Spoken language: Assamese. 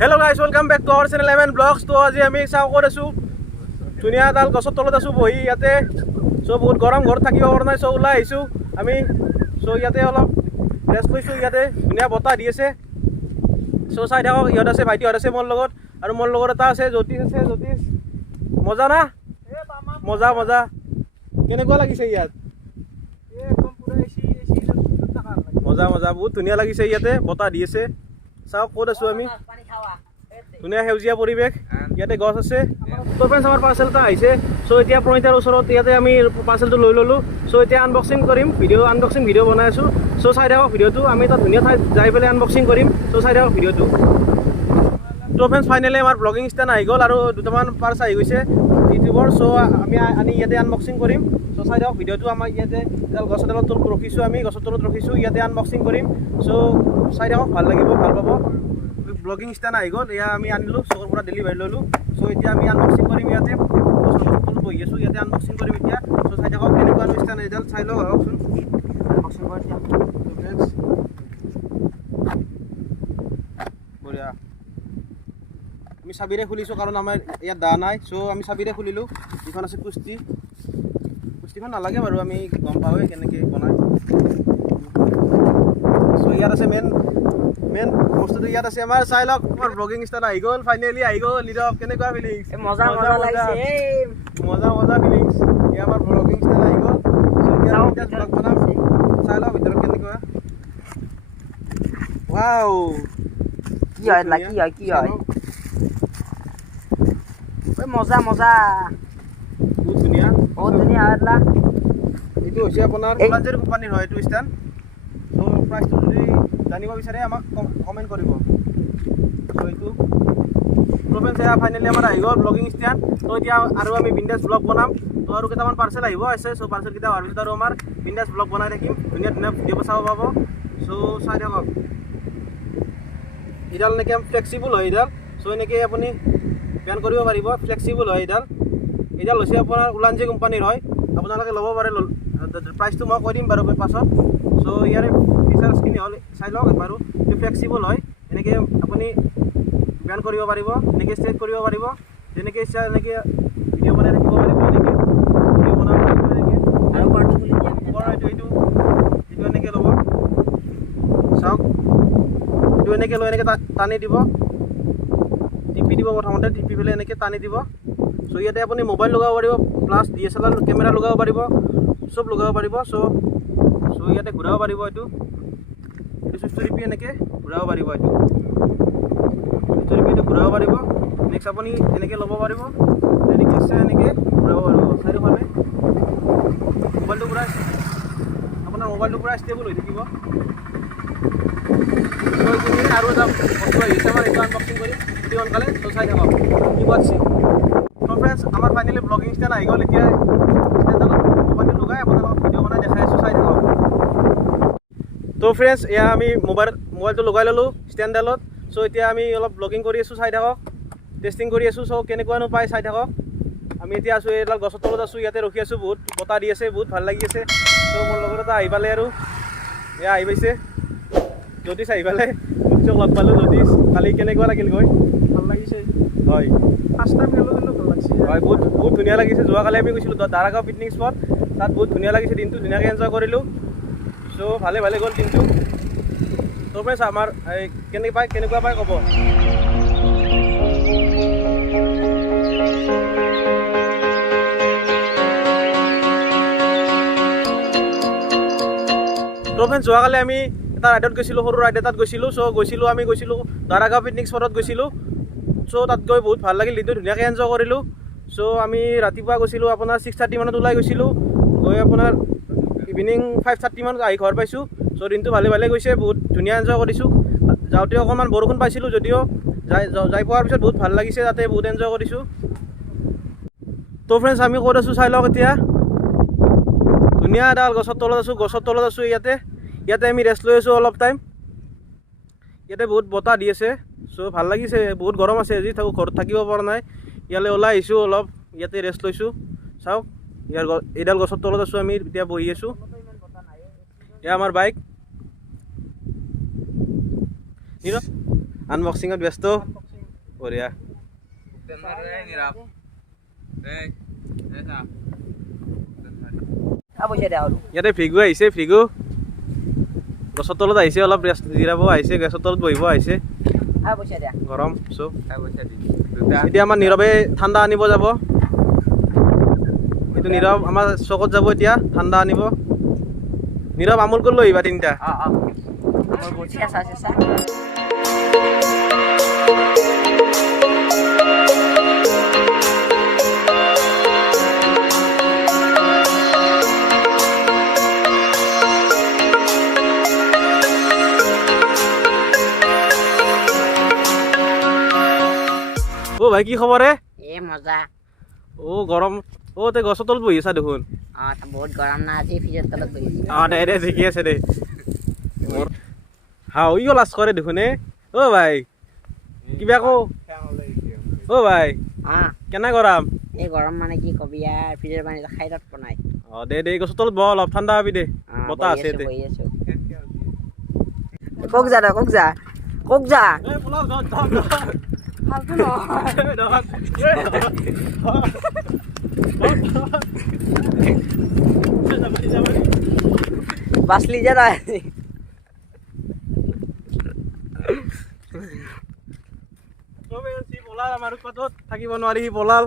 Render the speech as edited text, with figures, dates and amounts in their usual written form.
Hello guys, welcome back to our channel M Vlogs. तो आज আমি চাও কৰি আছো ধুনিয়া ডাল গছৰ তলত আছো বহি ইয়াতে সো বহুত গৰম ঘৰ থাকিব পৰা নাই সো ওলাই আহিছো আমি সো ইয়াতে অলপ ৰেষ্ট লৈছো ইয়াতে ধুনিয়া বতাহ দি আছে সো চাই থাকক ইহঁত আছে ভাইটিহঁত আছে মোৰ লগত আৰু মোৰ লগত এটা আছে জ্যোতিষ মজা না মজা মজা কেনেকুৱা লাগিছে ইয়াত একদম পুৰা এসি মজা মজা বহুত ধুনিয়া লাগিছে ইয়াতে বতাহ দি আছে চাও ক'ত আছো আমি ধুনীয়া সেউজীয়া পৰিৱেশ ইয়াতে গছ আছে তো ফ্ৰেণ্ডছ আমাৰ পাৰ্চেল এটা আহিছে চ' এতিয়া প্ৰণীতাৰ ওচৰত ইয়াতে আমি পাৰ্চেলটো লৈ ল'লোঁ চ' এতিয়া আনবক্সিং কৰিম আনবক্সিং ভিডিঅ' বনাই আছোঁ চ' চাই থাকক ভিডিঅ'টো আমি এটা ধুনীয়া ঠাইত যাই পেলাই আনবক্সিং কৰিম চ' চাই থাকক ভিডিঅ'টো তো ফ্ৰেণ্ডছ ফাইনেলি আমাৰ ব্লগিং ষ্টেণ্ড আহি গ'ল আৰু দুটামান পাৰ্চ আহি গৈছে ইউটিউবৰ চ' আমি আনি ইয়াতে আনবক্সিং কৰিম চ' চাই থাকক ভিডিঅ'টো আমাৰ ইয়াতে গছৰ তলত ৰখিছোঁ আমি গছৰ তলত ৰখিছোঁ ইয়াতে আনবক্সিং কৰিম চ' চাই থাকক ভাল লাগিব ভাল পাব ব্লগিং ষ্টেণ্ড আহি গ'ল এয়া আমি আনিলোঁ চ'ৰ পৰা ডেলিভাৰী ল'লোঁ চ' এতিয়া আমি আনবক্সিং কৰিম ইয়াতে গছৰ তলত বহি আছোঁ ইয়াতে আনবক্সিং কৰিম এতিয়া চ' চাই থাকক কেনেকুৱা ষ্টেণ্ড এডাল চাই লওক আহকচোন আনবক্সিং কৰি দিম বঢ়িয়া আমি চাবিৰে খুলিছোঁ কাৰণ আমাৰ ইয়াত দা নাই চ' আমি চাবিৰে খুলিলোঁ যিখন আছে কুস্তিখন নালাগে বাৰু আমি গম পাওঁৱেই কেনেকৈ বনায় চ' ইয়াত আছে মেইন বস্তুটো ইয়াত আছে আমাৰ চাই লওক আমাৰ ব্লগিং ষ্টাইল আহি গ'ল ফাইনেলি আহি গ'ল নীৰৱ কেনেকুৱা ফিলিংছ মজা লাগিছে মজা ফিলিংছ এয়া আমাৰ ব্লগিং ষ্টাইল আহি গ'ল এতিয়া ব্লগ বনাম চাই লওক ভিতৰত কেনেকুৱা ৱাও কি হয় মজা বহুত ধুনীয়া হয়লা এইটো হৈছে আপোনাৰ ওলাঞ্জেৰি কোম্পানীৰ হয় এইটো ষ্টেণ্ড চ' প্ৰাইচটো যদি জানিব বিচাৰে আমাক কমেণ্ট কৰিব চ' এইটো প্ৰফেন্স এয়া ফাইনেলি আমাৰ আহি গ'ল ব্লগিং ষ্টেণ্ড ত' এতিয়া আৰু আমি বিন্দাছ ব্লগ বনাম ত' আৰু কেইটামান পাৰ্চেল আহিব আছে চ' পাৰ্চেলকেইটা হোৱাৰ পিছত আৰু আমাৰ বিন্দাছ ব্লগ বনাই থাকিম ধুনীয়া ভিডিঅ' চাব পাব চ' চাই থাকক এইডাল এনেকৈ ফ্লেক্সিবল হয় এইডাল চ' এনেকৈ আপুনি বেন কৰিব পাৰিব ফ্লেক্সিবল হয় এইডাল হৈছে আপোনাৰ ওলাঞ্জে কোম্পানীৰ হয় আপোনালোকে ল'ব পাৰে প্ৰাইচটো মই কৈ দিম বাৰু পাছত চ' ইয়াৰে ফিচাৰ্ছখিনি হ'ল চাই লওক বাৰু এইটো ফ্লেক্সিবল হয় এনেকৈ আপুনি বেন কৰিব পাৰিব এনেকৈ ষ্ট্ৰেট কৰিব পাৰিব যেনেকৈ ইচ্ছা এনেকৈ ভিডিঅ' বনাই ৰাখিব পাৰিব এনেকৈ ভিডিঅ' বনাব পাৰিব এনেকৈ আৰু পাৰ্টটো খুলি দিয়া ওপৰৰ এইটো এনেকৈ ল'ব চাওক এইটো এনেকৈ লৈ এনেকৈ টানি দিব টিপি দিব প্ৰথমতে টিপি পেলাই এনেকৈ টানি দিব চ' ইয়াতে আপুনি মোবাইল লগাব পাৰিব প্লাছ DSLR কেমেৰা লগাব পাৰিব চব লগাব পাৰিব চ' ইয়াতে ঘূৰাব পাৰিব এইটো চুইচটো টিপি এনেকৈ ঘূৰাব পাৰিব এইটো চুইচটো টিপি এইটো ঘূৰাব পাৰিব নেক্সট আপুনি এনেকৈ ল'ব পাৰিব এনেকৈ ইচ্ছা এনেকৈ ঘূৰাব পাৰিব চাৰিওফালে মোবাইলটো পূৰা আপোনাৰ মোবাইলটো পূৰা ষ্টেবল হৈ থাকিব আৰু এটা বস্তু আহিছে আমাৰ এইটো আনবক্সিং কৰিম অতি সোনকালে চ' চাই থাকক কি পাচ্ছি ত' ফ্ৰেণ্ডছ আমাৰ ফাইনেলি ব্লগিং ষ্টেণ্ড আহি গ'ল এতিয়া ষ্টেণ্ডডালত মোবাইলটো লগাই আপোনালোকক ভিডিঅ' বনাই দেখাই আছোঁ চাই থাকক ত' ফ্ৰেণ্ডছ এয়া আমি মোবাইলটো লগাই ল'লোঁ ষ্টেণ্ডডালত চ' এতিয়া আমি অলপ ব্লগিং কৰি আছোঁ চাই থাকক টেষ্টিং কৰি আছোঁ চ' কেনেকুৱানো পাই চাই থাকক আমি এতিয়া আছোঁ এইডাল গছৰ তলত আছোঁ ইয়াতে ৰখি আছোঁ বহুত বতাহ দি আছে বহুত ভাল লাগি আছে চ' মোৰ লগত এটা আহি পালে আৰু এয়া আহি পাইছে জ্যোতিষ আহি পালে জ্যোতিষক লগ পালোঁ জ্যোতিষ কালি কেনেকুৱা লাগিল গৈ ভাল লাগিছে হয় ফাৰ্ষ্ট টাইম গ'লো কিন্তু ভাল লাগিছে হয় বহুত ধুনীয়া লাগিছে যোৱাকালি আমি গৈছিলোঁ দাৰাগাঁও পিকনিক স্পট তাত বহুত ধুনীয়া লাগিছে দিনটো ধুনীয়াকৈ এনজয় কৰিলোঁ চ' ভালে গ'ল দিনটো ত' ফ্ৰেণ্ডছ আমাৰ কেনেকুৱা পাই ক'ব ত' ফ্ৰেণ্ডছ যোৱাকালি আমি এটা ৰাইডত গৈছিলোঁ সৰু ৰাইড এটাত গৈছিলোঁ চ' আমি গৈছিলোঁ দাৰাগাঁও পিকনিক স্পটত গৈছিলোঁ চ' তাত গৈ বহুত ভাল লাগিল দিনটো ধুনীয়াকৈ এনজয় কৰিলোঁ চ' আমি ৰাতিপুৱা গৈছিলোঁ আপোনাৰ 6:30 মানত ওলাই গৈছিলোঁ গৈ আপোনাৰ ইভিনিং 5:30 মানত আহি ঘৰ পাইছোঁ চ' দিনটো ভালে গৈছে বহুত ধুনীয়া এনজয় কৰিছোঁ যাওঁতে অকণমান বৰষুণ পাইছিলোঁ যদিও যাই পোৱাৰ পিছত বহুত ভাল লাগিছে তাতে বহুত এনজয় কৰিছোঁ ত' ফ্ৰেণ্ডছ আমি ক'ত আছোঁ চাই লওক এতিয়া ধুনীয়া এডাল গছৰ তলত আছোঁ ইয়াতে আমি ৰেষ্ট লৈ আছোঁ অলপ টাইম ইয়াতে বহুত বতাহ দি আছে চ' ভাল লাগিছে বহুত গৰম আছে আজি ঘৰত থাকিব পৰা নাই ইয়ালৈ ওলাই আহিছোঁ অলপ ইয়াতে ৰেষ্ট লৈছোঁ চাওক এইডাল গছৰ তলত আছোঁ আমি এতিয়া বহি আছোঁ এয়া আমাৰ বাইক আনবক্সিঙত ব্যস্ত বঢ়িয়া পইচা দিয়া আৰু ইয়াতে ভিগু আহিছে ভিগু গছৰ তলত আহিছে অলপ ৰেষ্ট জিৰাব আহিছে গছৰ তলত বহিব আহিছে পইচা দিয়া গৰম চব এতিয়া আমাৰ নীৰৱে ঠাণ্ডা আনিব যাব এইটো নীৰৱ আমাৰ চকত যাব এতিয়া ঠাণ্ডা আনিব নীৰৱ আমুল কৰি লৈ আহিবা তিনিটা আমাৰ বহুত চেঁচা চেঁচা অ ভাই কি খবৰ হে মজা গৰম তই গছৰ তলত বহি আছা দেখোন বহুত গৰম না আজি ফ্ৰিজৰ তলত বহিছো দে ঠিকে আছে দে হাউইও লাজ কৰে দেখোন ভাই কিবা কো ভাই কেনে গৰম এই গৰম মানে কি কবি আৰু ফ্ৰিজৰ পানী খাই তাত বনাই দে গছৰ তলত বহ অলপ ঠাণ্ডা হবি দে বতাহ আছে দে কক যা কক যা বাচলি যা আমাৰ উৎপাতত থাকিব নোৱাৰি সি পলাল